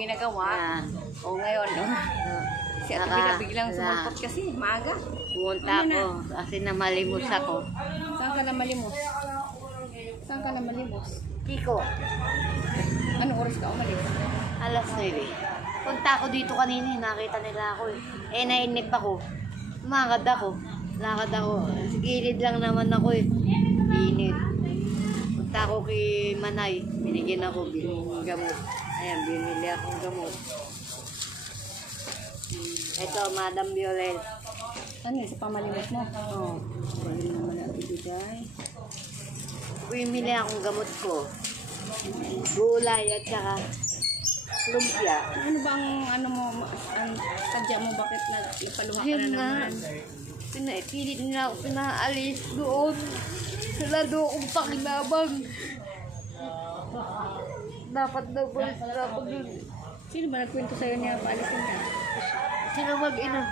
ginagawa. O ngayon, no? Si Ate Bida biglang sumulpot kasi, maaga. Pumunta ako kasi namalimos ako. Saan ka na malimos? Saan ka na malimos? Kiko, Anong oras ka umalis? alas 9. Punta ako dito kanina, nakita nila ako eh. Eh, nainip ako. Umakad ako. Lakad ako. Sa gilid lang naman ako eh. Init. Punta ako kay Manay. Binigyan ako, binigyan gamot. Ayan, binili akong gamot. Ito, Madam Violet. Ano yun, sa pamalimos mo? Oo. Balik naman ang ibigay. Bumili akong gamot ko. Gulay at saka lumpia. Ano ba ang ang sadya mo, bakit napaluha ka Yun na nga. naman? Pilit nila ako pinaalis doon. Wala doon akong pakinabang. Dapat daw bulis na ako doon. Sino ba nagkwento sa'yo niya paalisin ka? Sino mag-ina?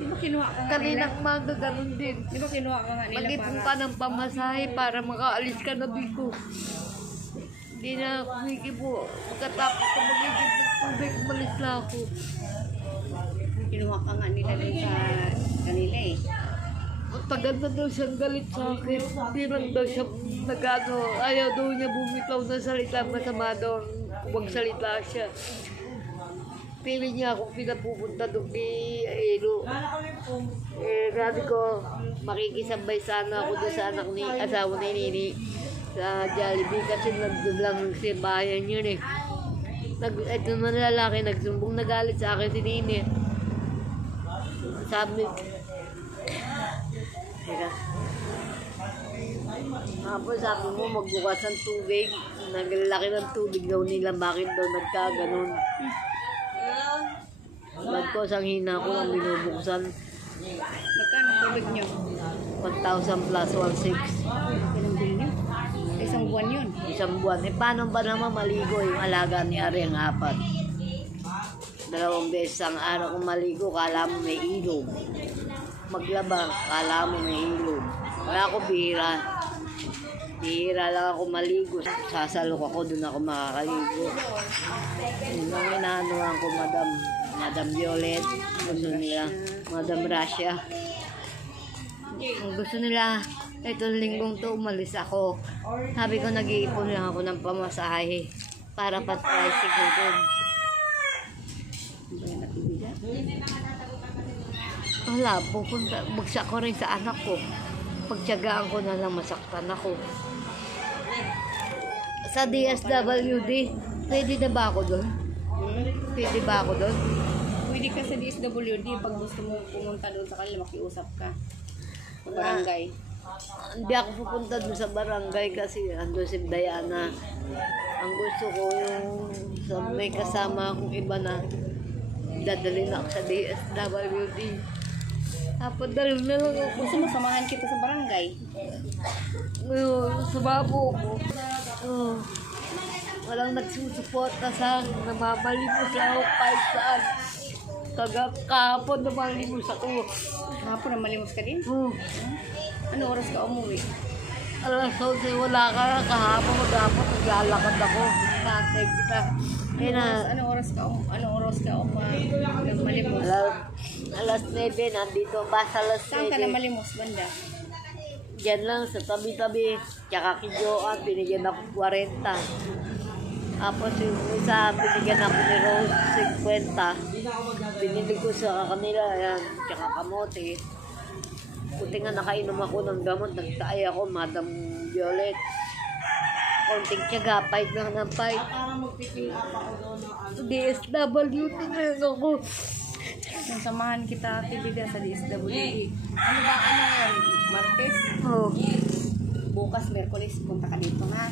Di ba kinuha ka nga nila? Kaninang maga ganun din. Di ba kinuha ka nga nila Mag-ipon para... ka ng pamasahe para makaalis ka na dito. Hindi na kumikibo. Pagkatapos ko magiging ng tubig, umalis na ako. Kinuha ka nga nila dun sa kanila eh. Matagal na daw siyang galit sa akin. Hindi lang daw siya nagano. Ayaw daw niya bumitaw na salita. Masama daw. Huwag salita siya. Pili niya akong pinapupunta doon ni Elo. Eh, sabi ko, makikisabay sana ako doon sa anak ni asawa ni Nini sa Jollibee kasi nandun lang si bayan yun eh. Ito na lalaki, nagsumbong nagalit sa akin si Nini. Sabi, teka. Tapos sabi mo, magbukas ng tubig. Naglalaki ng tubig daw nila. Bakit daw nagkaganon? Bagkos ang hina ko ang binubuksan. Magkano tubig nyo? 1,000 plus 1,600. Ilang bilhin nyo? Isang buwan yun. Isang buwan. Eh, paano ba naman maligo yung alaga ni Ari ang 4? 2 beses ang araw kung maligo, kala mo may ilog. Maglaba, kala mo may ilog. Wala ako bihira. Bihira lang ako maligo. Sasalok ako, doon ako makakaligo. Yun ang inaanoan ko, Madam Violet. Gusto nila, Madam Russia. Gusto nila, itong linggong to umalis ako. Sabi ko, nag-iipon lang ako ng pamasahe para pat-tricycle doon. Wala, pupunta, bugsa ko rin sa anak ko. Pagtyagaan ko na lang, masaktan ako. Sa DSWD, pwede na ba ako doon? Pwede ba ako doon? Pwede ka sa DSWD pag gusto mo pumunta doon sa kanila, makiusap ka. Sa barangay. Hindi ako pupunta doon sa barangay kasi ando si Diana. Ang gusto ko yung may kasama akong iba na dadalhin ako sa DSWD. Napadalhin na lang ako. Gusto mo samahan kita sa barangay? Sumabo ko. Walang nagsusuporta sa akin. Namamalimos ako kahit saan. Kahapon namalimos ako. Hapon na malimos ka din? Ano oras ka umuwi? Alas 11, wala ka. Kahapon maghapon naglalakad ako. Nantay kita. Anong oras ka malimos? Alas 9, nandito ba sa alas 9? Saan ka na malimos, banda? Diyan lang sa tabi-tabi. Tsaka kijoan, binigyan ako 40. Tapos yung isa, binigyan ako ni Rose 50. Binili ko sa kanila, yan, tsaka kamote. Buti nga nakainom ako ng gamot, nagtaay ako, Madam Violet. Konting tiyaga, fight na ng fight. DSWD na ako. Nung samahan kita, Tibida, sa DSWD. Ano ba, yun? Martes? Oh. Bukas, Merkulis, punta ka dito na.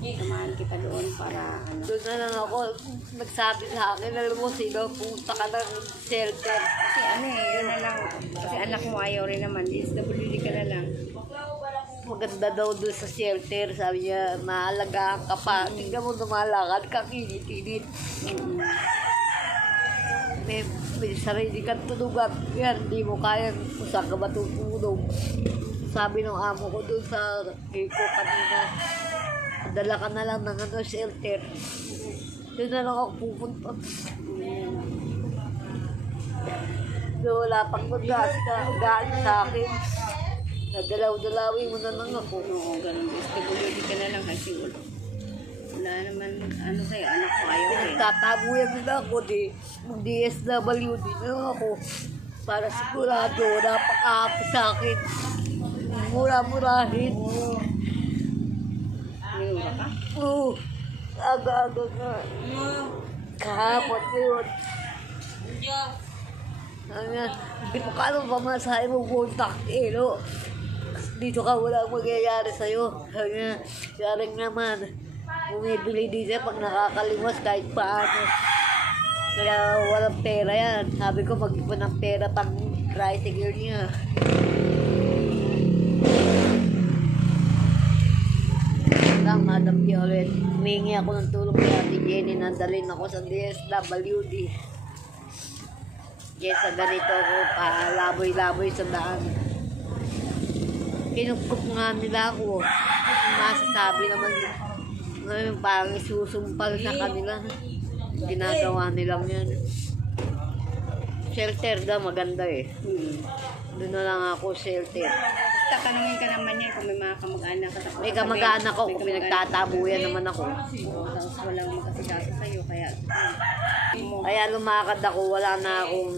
Samahan kita doon para Doon na lang ako, nagsabi sa akin, alam mo sino, punta ka ng shelter. Kasi yun na lang. Kasi anak mo ayaw rin naman, DSWD ka na lang. Maganda daw doon sa shelter, sabi niya, maalagaan ka pa. Tingnan mo lumalakad ka, init-init. May sarili kang tunugan. Yan, hindi mo kaya kung saan ka matutulog. Sabi ng amo ko doon sa Kiko kanina, dala ka na lang ng shelter. Doon na lang ako pupunta. So, wala pang mag-gaano sa akin. Nadalaw-dalawin mo na lang ako. Oo, ganun. SWD ka na lang kasi wala naman, ano sa'yo, anak ko ayaw rin. Tatabuyan nila ako, DSWD na lang ako. Para sigurado, wala pang aapi sa akin. Mura-murahin. Minura ka? Oo, aga-aga nga. Kahapon yun. Hindi mo kano pamasahe mo contact no? Dito ka wala magyayari sa'yo. Saring naman, bumibili dito pag nakakalimas kahit paano. Kaya walang pera yan. Sabi ko mag-ipon ng pera pang tricycle niya. Lang, Madam Violet, humingi ako ng tulong kay Ate Jenny na dalhin ako sa DSWD. Sa ganito ako, palaboy-laboy sa daan. Kinukup nga nila ako. Masasabi naman, ngayon parang isusumpal sa kanila. Ginagawa nilang yan. Shelter daw, maganda eh. Doon na lang ako, shelter. Tatanungin ka naman yan kung may mga kamag-anak ka. May kamag-anak ko, kung pinagtatabuyan naman ako. Tapos walang makasikaso sa'yo, kaya Kaya lumakad ako, wala na akong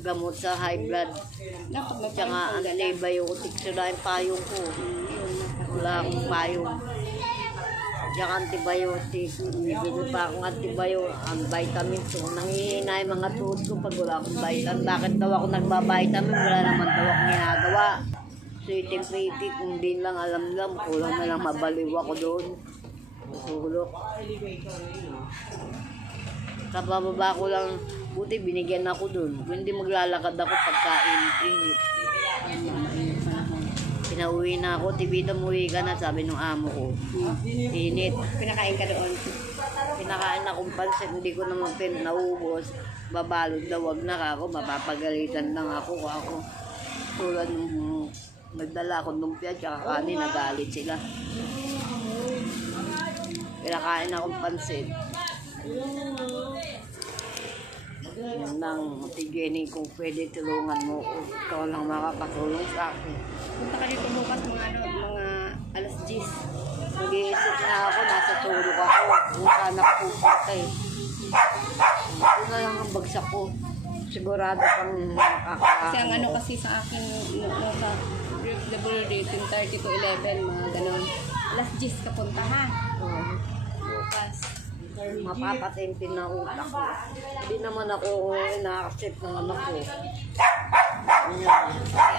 gamot sa high blood. dapat may Tsaka antibiotic, sila yung payong ko. Wala akong payong. Tsaka antibiotic, bibili pa akong antibiotic, ang vitamin. So, nangihina yung mga tuhod ko pag wala akong vitamin. Bakit daw ako nagbabitamin? Wala naman daw akong ginagawa. Sweeting-sweeting, kung din lang alam lang, kulang na lang mabaliw ako doon. Sulok. Kapababa ko lang, buti binigyan ako doon. Kung hindi maglalakad ako pagkain-init. Pinauwi na ako, Tibita, umuwi ka na, sabi nung amo ko. Init. pinakain ka doon. Pinakain akong pansit, hindi ko naman naubos. Babalod na, wag na ako, mapapagalitan lang ako. Tulad nung nagdala akong lumpia, tsaka kanin, nagalit sila. Pinakain akong pansit. Yan lang, Jenny, kung pwede tulungan mo ko. Ikaw lang makakatulong sa akin. Punta ka dito bukas mga alas 10. Mag-iisip na ako, nasa tulog ako. Kung saan ako pupunta eh. Ito na lang ang bagsak ko. Sigurado kang Kasi ang ano kasi sa akin, sa WD, 10:30 to 11, mga ganun. Alas 10 ka punta ha. Bukas. Mapapatempin na utak ko. Hindi naman ako ina-accept ng anak ko. Ay,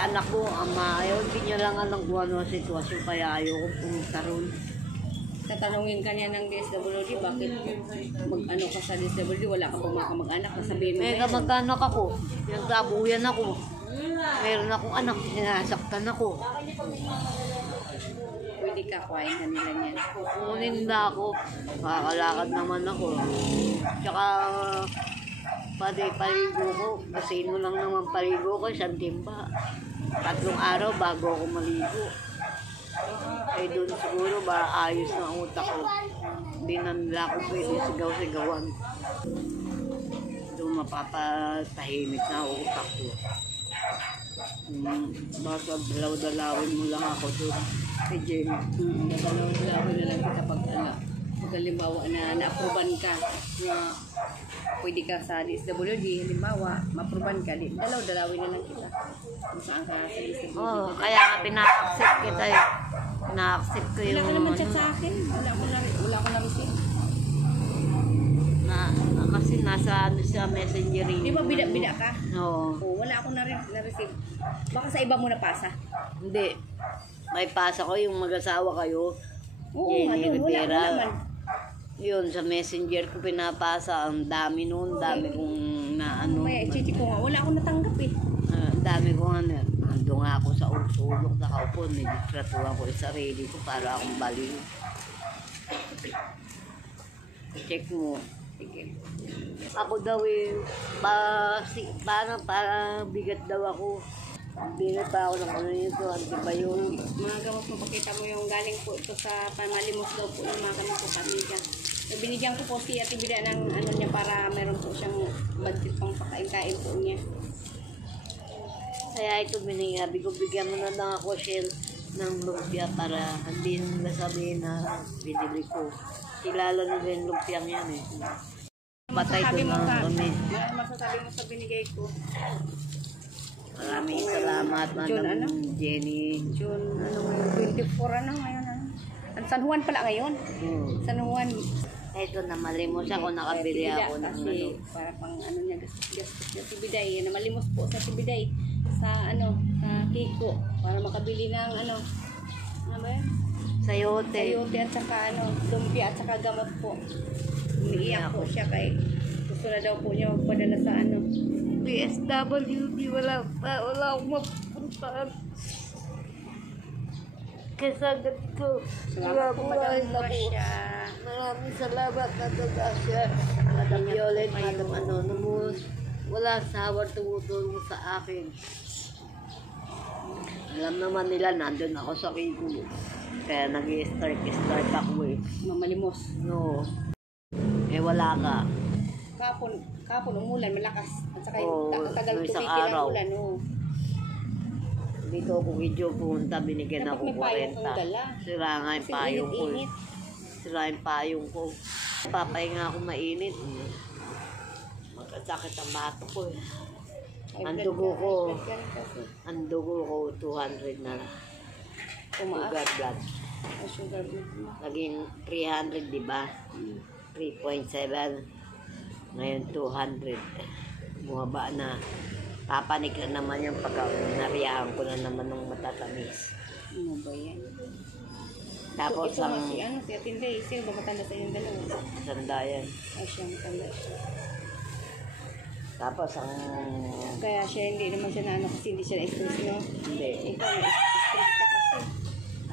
anak ko, ama, ayaw, hindi niya lang alam kung ano ang sitwasyon, kaya ayaw kong pumunta ron. Tatanungin ka niya ng DSWD, bakit mag-ano ka sa DSWD, wala ka pang mga kamag-anak, sabihin mo May meron. kamag-anak ako, pinagtabuyan ako. Meron akong anak, sinasaktan ako. Pwede ka, kuhain ka nila niyan. Kukunin nila ako, makakalakad naman ako. Tsaka, pati paligo ko, kasino lang naman paligo ko, isang timba. 3 araw bago ako maligo. Eh doon siguro ba ayos na ang utak ko. Hindi na nila ako pwede sigaw-sigawan. Doon mapapatahimik na ang utak ko. Baka dalaw-dalawin mo lang ako doon kay Jenny. Dalaw-dalawin na lang kita pag halimbawa na na-approvean ka na pwede ka sa DSWD, halimbawa, ma-approvean ka, dalaw-dalawin na lang kita kung saan ka sa DSWD. Oo, kaya nga pina-accept kita eh. Pina-accept ko Wala yung ka naman chat sa akin. Wala ko na-receive. kasi nasa sa messenger rin. Di ba bida ka? Oo. Oo, wala ako na-receive. Baka sa iba mo napasa. Hindi. May pasa ko yung mag-asawa kayo. Oo, Jenny ano, wala Rivera. naman. Yun, sa messenger ko pinapasa. Ang dami nun. Dami kong na ano. Kaya i-check ko nga, wala akong natanggap eh. Ang dami kong ano. Ando nga ako sa sulok na kaupo. Nag-tratuhan ko yung sarili ko para akong baliw. Check mo. Sige. Ako daw eh, para bigat daw ako. Bigat pa ako ng ano nito, antibiotic. Mga gamot mo, pakita mo yung galing po ito sa pamalimos daw po ng mga gamot po kami dyan. Binigyan ko po si Ate Bida ng ano niya para meron po siyang budget pang pakain-kain po niya. Kaya ito binigabi ko, bigyan mo na lang ako shell ng lumpia para hindi nila sabihin na binili ko. Kilala nila yung lumpiang yan eh. Patay ko na kami. Masasabi mo sa binigay ko. Maraming salamat, June, Madam ano? Jenny. June, ano ngayon? 24 ano ngayon? Ano? San Juan pala ngayon. San Juan. Ito na malimos ako, nakabili ako ng kasi ano. para pang ano niya gastos niya si Biday. Namalimos po sa si Biday sa ano, sa Kiko para makabili ng ano ba yan? Sayote. Sayote at saka ano, lumpia at saka gamot po. Umiiyak po siya kay gusto na daw po niya magpadala sa ano. PSWD, wala akong mapuntaan. Kesa ganito, Salamat po, Madam Gracia. Maraming salamat, Madam Gracia. Madam Violet, Madam Anonymous. Wala sawar tumutulong sa akin. Alam naman nila, nandun ako sa Kiko. Kaya nag-i-start ako eh. Mamalimos. No. Eh wala ka. Kapon umulan, malakas. At saka Oo, tagal isang tumigil ang araw. ulan. Oh. Dito ako video punta, binigyan Dapat ako may payong kang 40. dala. Sira nga yung Kasi payong ko. init-init. Sira yung payong ko. Papahinga ako mainit. Magkasakit ang bato ko eh. Ang dugo ko. Ang dugo ko 200 na. Tumaas. Blood. Ang sugar blood mo. Naging 300, di ba? 3.7. Ngayon 200. Bumaba na. Papanik na naman yung pagka nariyahan ko na naman ng matatamis. Ano ba yan? Tapos ito, ang si ano, si Atinday, sino ba matanda sa inyong dalawa? sandayan. Ay, siya matanda siya. Tapos ang Kaya siya, hindi naman siya na ano, kasi hindi siya na-stress, no? hindi. Ikaw, na-stress ka kasi.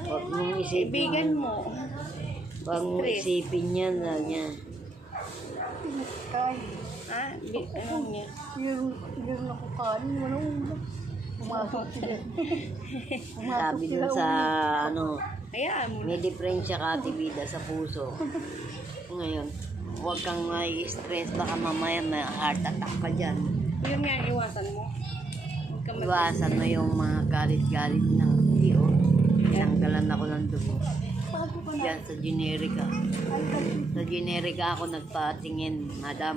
Huwag mong isipin. Kaibigan mo. Huwag mong Stress. isipin yan na niya. Ay, ano niya? Yun ako kanin. Walang ulam. Pumasok sila. Sabi dun sa ano, Hayaan mo. may diferensya ka tibida sa puso. Ngayon, huwag kang mai-stress. Baka mamaya may heart attack ka dyan. Yun nga, iwasan mo. Huwag ka Iwasan mo yung mga galit-galit ng iyo. Tinanggalan ako ng dugo. Diyan sa generica. Sa generica ako nagpatingin, madam.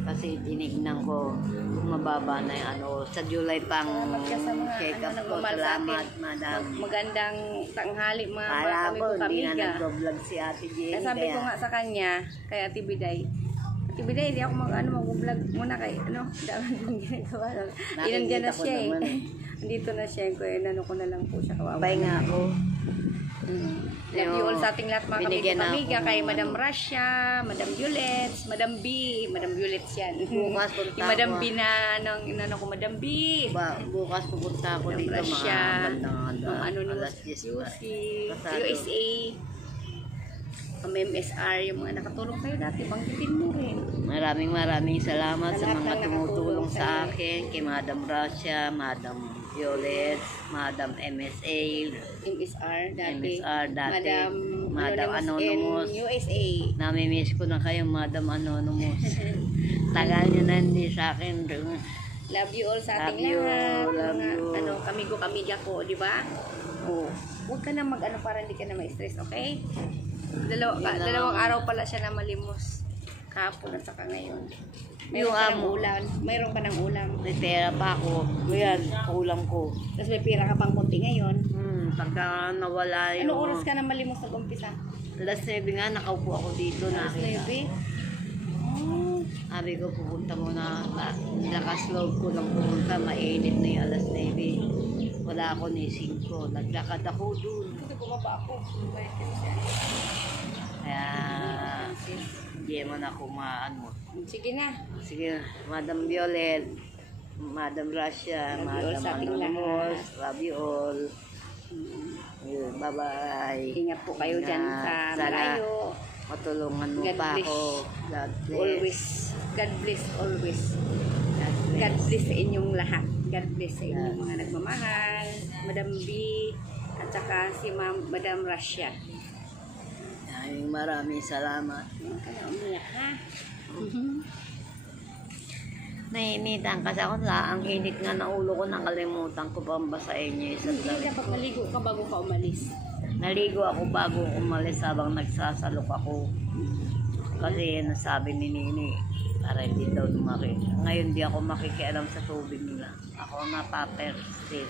Kasi tinignan ko, mababa na yung ano. Sa July pang check up ko. Salamat, madam. Magandang tanghali mga Kala kami ko, po hindi na kamiga. nag-vlog si Ate Jenny. Kaya sabi ko nga sa kanya, kay Ate Biday, Ate Biday, hindi ako mag-vlog muna kay, ano, dami kong ginagawa. Inandiyan na Nakikita ko siya naman. eh. Andito na siya, kaya nano ko na lang po siya kawawa. Pay nga ako. Love you all sa ating lahat mga Binigyan na kamiga, ako kay ng Madam Russia, Madam Violet, Madam B, Madam Violet yan. Bukas punta Yung Madam ako. B na, inano ko, Madam B. Bukas pupunta ako Madam dito Russia, mga bandang Ma'am Anonymous, alas 10 pa. UC, Pasado. USA, Ma'am MSR, yung mga nakatulong kayo dati, bangkitin mo rin. Maraming salamat sa Sa lahat mga ng tumutulong nakatulong sa sa'yo. akin, kay Madam Russia, Madam Violet, Madam MSA, MSR dati. MSR dati, Madam Anonymous. in USA. Namimiss ko na kayo, Madam Anonymous. Tagal nyo na hindi sa akin. Love you all sa Love ating you, lahat. love Mga, you. ano, kamigo-kamiga ko, di ba? Oo. Huwag ka na mag-ano para hindi ka na ma-stress, okay? Dalawang araw pala siya na malimos. Kahapon at saka ngayon. Mayroon Yung ka ng amo. ulam. Mayroon ka ng ulam. May pera pa ako. Ayan, kulang ko. Tapos may pira ka pang konti ngayon. Pagka nawala yung... Anong oras ka na malimos nag-umpisa? Alas 7 nga, nakaupo ako dito. Alas Nakita. 9. Oh. Sabi ko, pupunta muna. Lakas loob ko lang pumunta. Mainit na yung alas 9. Wala ako ni 5. Naglakad ako dun. Kasi bumaba ako. Kaya, hindi man ako maano. Sige na. Sige, Madam Violet, Madam Russia, Love you all Madam sa ating Anonymous, love you all. Yun, bye-bye. Ingat po kayo dyan sa Sana malayo. matulungan mo God pa bless. ako. God bless. Always. God bless always. God bless sa inyong lahat. God bless sa inyong mga nagmamahal. Madam B at saka si Madam Russia. Maraming salamat. Huwag ka na umiyak, ha? Nainitan kasi ako ang init nga na ulo ko, nakalimutan ko pa basahin niyo isang Hindi, damit. dapat naligo ka bago ka umalis. Naligo ako bago umalis habang nagsasalok ako. Kasi nasabi ni Nini, para hindi daw lumaki. Ngayon di ako makikialam sa tubig nila. Ako napapersil.